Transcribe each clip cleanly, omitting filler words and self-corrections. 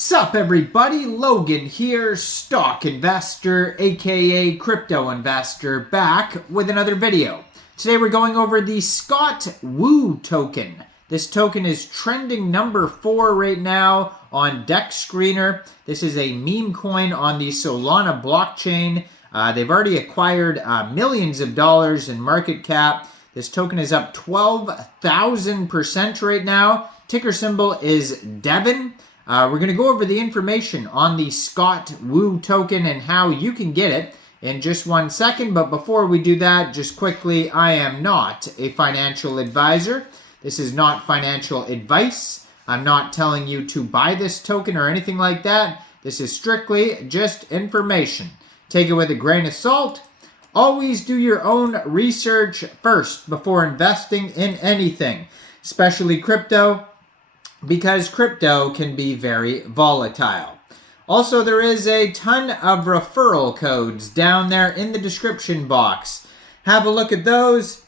Sup everybody, Logan here, stock investor aka crypto investor, back with another video. Today we're going over the Scott Woo token. This token is trending number 4 right now on Dex Screener. This is a meme coin on the Solana blockchain. They've already acquired millions of dollars in market cap. This token is up 12,000% right now. Ticker symbol is Devin. We're going to go over the information on the Scott Woo token and how you can get it in just 1 second. But before we do that, just quickly, I am not a financial advisor. This is not financial advice. I'm not telling you to buy this token or anything like that. This is strictly just information. Take it with a grain of salt. Always do your own research first before investing in anything, especially crypto, because crypto can be very volatile. Also, there is a ton of referral codes down there in the description box. Have a look at those.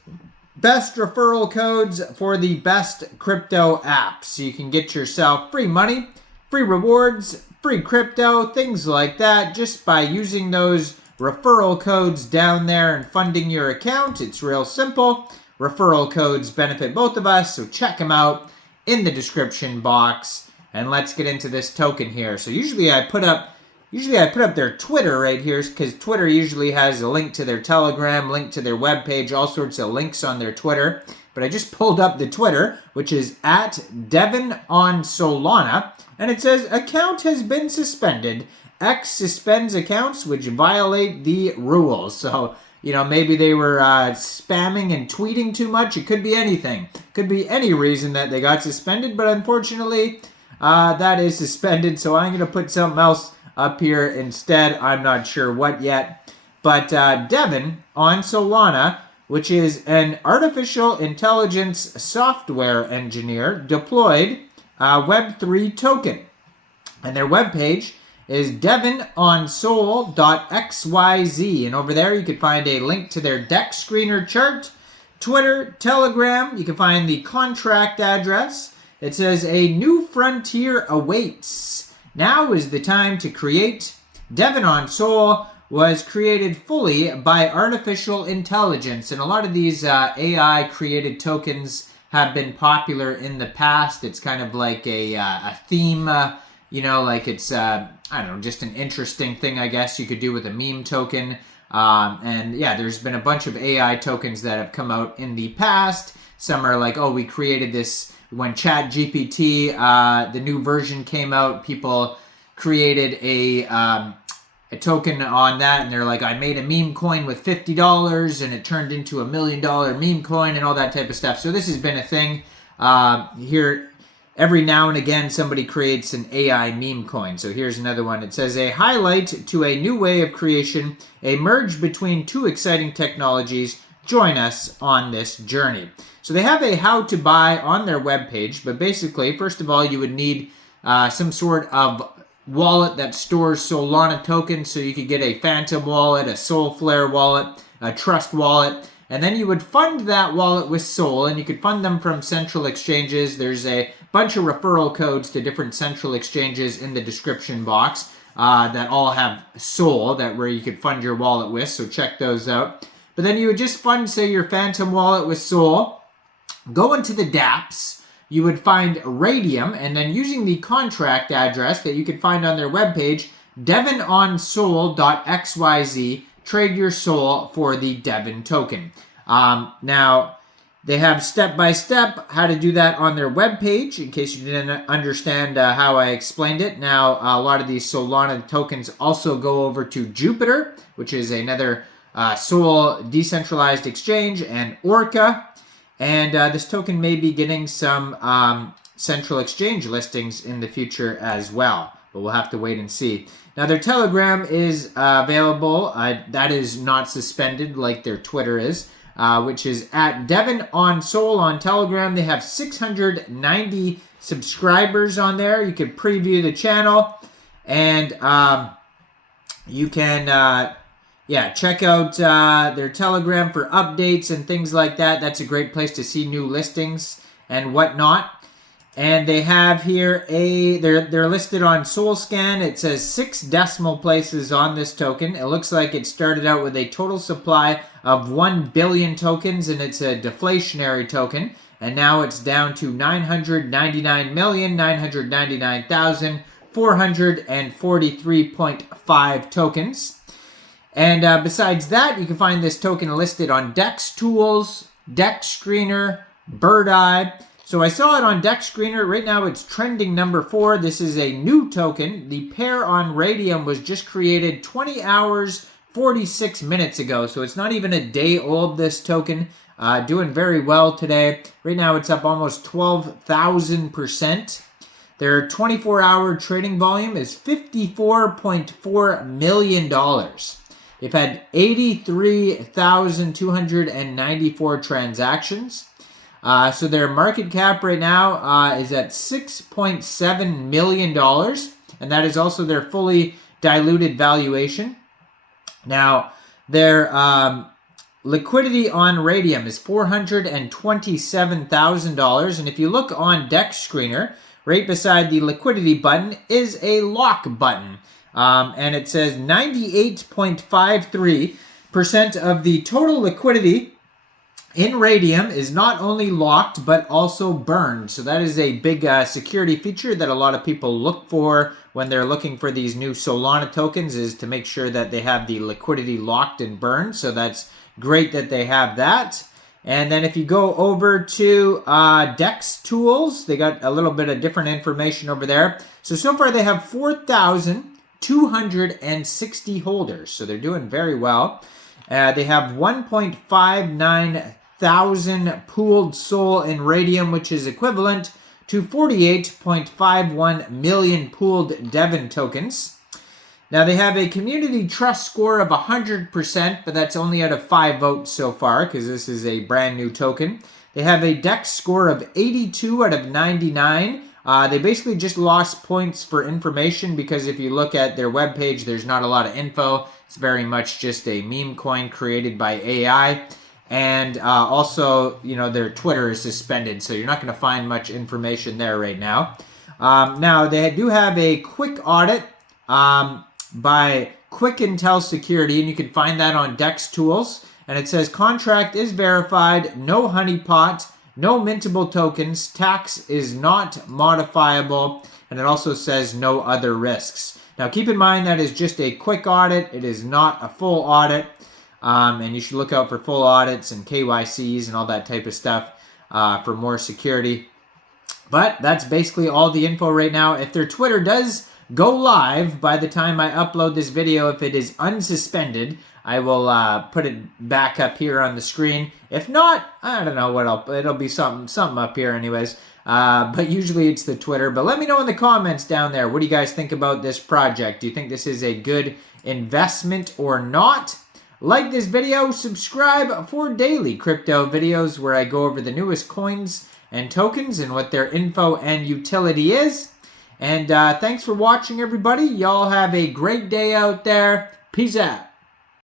Best referral codes for the best crypto apps. So you can get yourself free money, free rewards, free crypto, things like that, just by using those referral codes down there and funding your account. It's real simple. Referral codes benefit both of us, so check them out in the description box. And let's get into this token here. So usually I put up their Twitter right here, because Twitter usually has a link to their Telegram, link to their webpage, all sorts of links on their Twitter. But I just pulled up the Twitter, which is at Devin on Solana, and it says account has been suspended. X suspends accounts which violate the rules. So, you know, maybe they were spamming and tweeting too much. It could be anything. Could be any reason that they got suspended, but unfortunately, that is suspended. So I'm going to put something else up here instead. I'm not sure what yet. But Devin on Solana, which is an artificial intelligence software engineer, deployed a Web3 token. And their webpage is devinonsol.xyz, and over there you can find a link to their Dex Screener chart, Twitter, Telegram. You can find the contract address. It says a new frontier awaits. Now is the time to create. Devin on Sol was created fully by artificial intelligence, and a lot of these AI created tokens have been popular in the past. It's kind of like a theme. You know, like it's, I don't know, just an interesting thing, I guess, you could do with a meme token. And yeah, there's been a bunch of AI tokens that have come out in the past. Some are like, oh, we created this when ChatGPT, the new version came out. People created a token on that, and they're like, I made a meme coin with $50, and it turned into $1 million meme coin and all that type of stuff. So this has been a thing here. Every now and again, somebody creates an AI meme coin. So here's another one. It says, a highlight to a new way of creation, a merge between two exciting technologies. Join us on this journey. So they have a how to buy on their webpage, but basically, first of all, you would need some sort of wallet that stores Solana tokens. So you could get a Phantom wallet, a Solflare wallet, a Trust wallet, and then you would fund that wallet with Sol, and you could fund them from central exchanges. There's a bunch of referral codes to different central exchanges in the description box that all have Sol, where you could fund your wallet with, so check those out. But then you would just fund, say, your Phantom wallet with Sol, go into the dApps, you would find Raydium, and then using the contract address that you could find on their webpage, devinonsol.xyz, trade your Sol for the Devin token. Now, they have step-by-step how to do that on their webpage, in case you didn't understand how I explained it. Now, a lot of these Solana tokens also go over to Jupiter, which is another Sol decentralized exchange, and Orca. And this token may be getting some central exchange listings in the future as well, but we'll have to wait and see. Now, their Telegram is available. That is not suspended like their Twitter is, which is at Devin on Sol on Telegram. They have 690 subscribers on there. You can preview the channel, and you can check out their Telegram for updates and things like that. That's a great place to see new listings and whatnot. And they have here they're listed on SolScan. It says 6 decimal places on this token. It looks like it started out with a total supply of 1 billion tokens, and it's a deflationary token. And now it's down to 999,999,443.5 tokens. And besides that, you can find this token listed on DEX Tools, DEX Screener, Bird Eye. So I saw it on DEX Screener. Right now it's trending number 4. This is a new token. The pair on Raydium was just created 20 hours, 46 minutes ago. So it's not even a day old, this token. Doing very well today. Right now it's up almost 12,000%. Their 24-hour trading volume is $54.4 million. They've had 83,294 transactions. So their market cap right now is at $6.7 million. And that is also their fully diluted valuation. Now, their liquidity on Raydium is $427,000. And if you look on DEX Screener, right beside the liquidity button is a lock button. And it says 98.53% of the total liquidity in Raydium is not only locked, but also burned. So that is a big security feature that a lot of people look for when they're looking for these new Solana tokens, is to make sure that they have the liquidity locked and burned. So that's great that they have that. And then if you go over to DEX Tools, they got a little bit of different information over there. So far they have 4,260 holders. So they're doing very well. They have 1.59 thousand pooled SOL in Raydium, which is equivalent to 48.51 million pooled Devin tokens. Now they have a community trust score of 100%, but that's only out of 5 votes so far because this is a brand new token. They have a DEX score of 82 out of 99. They basically just lost points for information because if you look at their webpage, there's not a lot of info. It's very much just a meme coin created by AI. And also, you know, their Twitter is suspended, so you're not going to find much information there right now. Now, they do have a quick audit by Quick Intel Security, and you can find that on DEX Tools. And it says, contract is verified, no honeypot, no mintable tokens, tax is not modifiable, and it also says no other risks. Now, keep in mind that is just a quick audit. It is not a full audit. And you should look out for full audits and KYCs and all that type of stuff for more security. But that's basically all the info right now. If their Twitter does go live by the time I upload this video, if it is unsuspended, I will put it back up here on the screen. If not, I don't know what it'll be something up here anyways. But usually it's the Twitter. But let me know in the comments down there. What do you guys think about this project? Do you think this is a good investment or not? Like this video, subscribe for daily crypto videos where I go over the newest coins and tokens and what their info and utility is. And thanks for watching, everybody. Y'all have a great day out there. Peace out.